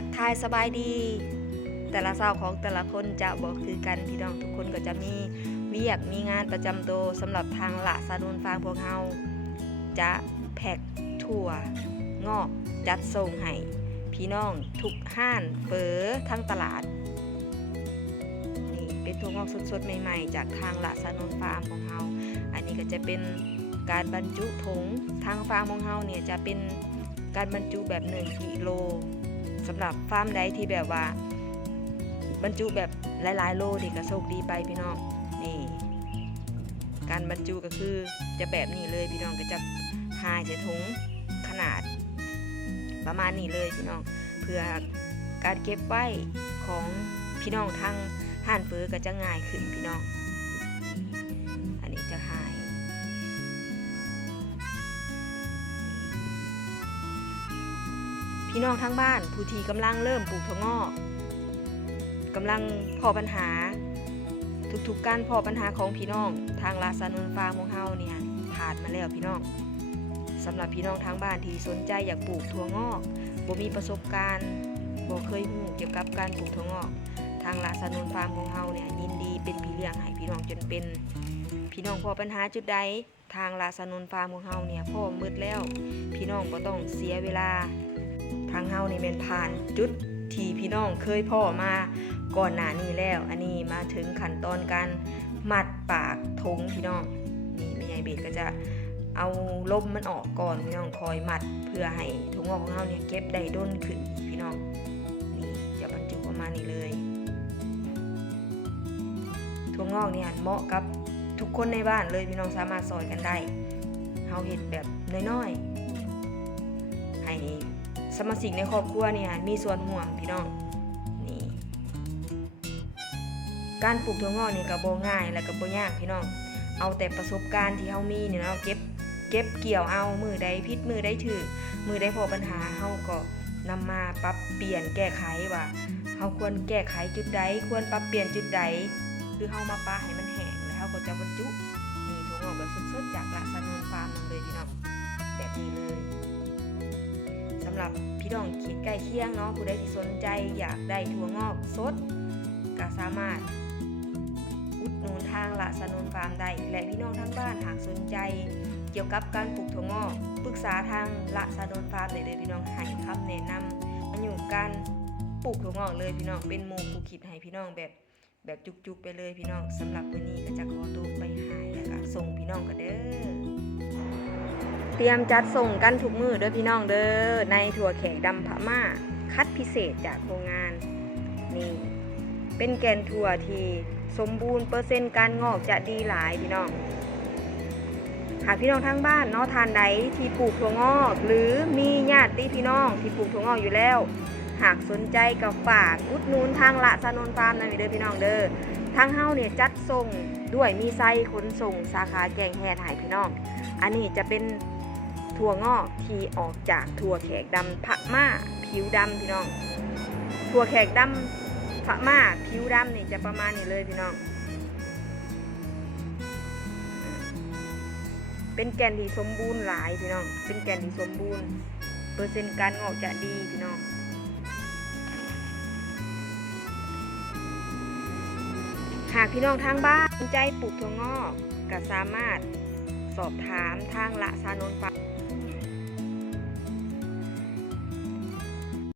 ทักทายสบายดีแต่ละเช้าของแต่ละคนจะบอกคือกันพี่น้องทุกคนก็จะมีเวียกมีงานประจำตัวสำหรับทางละสานุนฟางพวกเฮาจะแพ็คถั่วงอกจัดส่งให้พี่น้องทุกห้านเฝอทั้งตลาดนี่เป็นถั่วงอกสดๆใหม่ๆจากทางละสานุนฟาร์มของเฮาอันนี้ก็จะเป็นการบรรจุถุงทางฟาร์มของเฮาเนี่ยจะเป็นการบรรจุแบบ1 กิโลสำหรับฟาร์มใดที่แบบว่าบรรจุแบบหลายๆโลนี่ก็โชคดีไปพี่น้องนี่การบรรจุก็คือจะแบบนี้เลยพี่น้องก็จะหายใส่ถุงขนาดประมาณนี้เลยพี่น้องเพื่อการเก็บไว้ของพี่น้องทางห้านเฟ้อก็จะง่ายขึ้นพี่น้องอันนี้จะหายพี่น้องทั้งบ้านผู้ที่กำลังเริ่มปลูกถั่วงอกกำลังพอปัญหาทุกๆการพอปัญหาของพี่น้องทางละสานุนฟาร์มของเฮาเนี่ยผ่านมาแล้วพี่น้องสำหรับพี่น้องทางบ้านที่สนใจอยากปลูกถั่วงอกบ่มีประสบการณ์บ่เคยรู้เกี่ยวกับการปลูกถั่วงอกทางละสานุนฟาร์มของเฮาเนี่ยยินดีเป็นพี่เลี้ยงให้พี่น้องจนเป็นพี่น้องพอปัญหาจุดใดทางละสานุนฟาร์มของเฮาเนี่ยพอมืดแล้วพี่น้องบ่ต้องเสียเวลาทางเฮานี่เป็นผ่านจุดที่พี่น้องเคยพ่อมาก่อนหน้านี้แล้วอันนี้มาถึงขั้นตอนการมัดปากถุงพี่น้องนี่แม่ใหญ่เบสก็จะเอาลมมันออกก่อนพี่น้องคอยมัดเพื่อให้ถุงงอกของเราเนี่ยเก็บได้ด้นขึ้นพี่น้องนี่จะบรรจุประมาณนี้เลยถุงงอกเนี่ยเหมาะกับทุกคนในบ้านเลยพี่น้องสามารถซอยกันได้เฮาเฮ็ดแบบน้อยๆให้สมาชิกในครอบครัวเนี่ยมีส่วนร่วมพี่น้องนี่การปลูกถั่วงอกนี่ก็บ่ง่ายและก็บ่ยากพี่น้องเอาแต่ประสบการณ์ที่เฮามีเนี่ยเนาะเก็บเกี่ยวเอามือใดผิดมือใดถูกมือใดพอปัญหาเฮาก็นำมาปรับเปลี่ยนแก้ไขว่าเฮาควรแก้ไขจุดใดควรปรับเปลี่ยนจุดใดคือเฮามาปาให้มันแห้งแล้วเฮาก็จะบรรจุนี่ถั่วงอกแบบสดๆจากละสานุนฟาร์มเลยพี่น้องแบบนี้เลยสำหรับพี่น้องคิดใกล้เคียงเนาะผู้ใดที่สนใจอยากได้ถั่วงอกสดก็สามารถอุดหนุนทางละสานุนฟาร์มได้และพี่น้องทั้งบ้านหากสนใจเกี่ยวกับการปลูกถั่วงอกปรึกษาทางละสานุนฟาร์มได้เลยพี่น้องให้คำแนะนำมาอยู่การปลูกถั่วงอกเลยพี่น้องเป็นหมู่ผู้คิดให้พี่น้องแบบจุกๆไปเลยพี่น้องสำหรับวันนี้ก็จะขอตัวไปหายแล้วก็ส่งพี่น้องกันเด้อเตรียมจัดส่งกันทุกมื้อเด้อพี่น้องเด้อในถั่วแขกดำพม่าคัดพิเศษจากโรงงานนี่เป็นแกนถั่วที่สมบูรณ์เปอร์เซ็นต์การงอกจะดีหลายพี่น้องหากพี่น้องทั้งบ้านเนาะทานใดที่ปลูกถั่วงอกหรือมีญาติพี่น้องที่ปลูกถั่วงอกอยู่แล้วหากสนใจก็ฝากอุดหนุนทางละสานุนฟาร์มนั่นเด้อพี่น้องเด้อทางเฮาเนี่ยจัดส่งด้วยมีไซขนส่งสาขาแกงแห่ให้พี่น้องอันนี้จะเป็นถั่วงอกที่ออกจากถั่วแขกดำพม่าผิวดำพี่น้องถั่วแขกดำพม่าผิวดำนี่จะประมาณนี้เลยพี่น้องเป็นแกนที่สมบูรณ์หลายพี่น้องเป็นแกนที่สมบูรณ์เปอร์เซ็นต์การงอกจะดีพี่น้องหากพี่น้องทางบ้านสนใจปลูกถั่วงอกก็สามารถสอบถามทางละสานุนฟ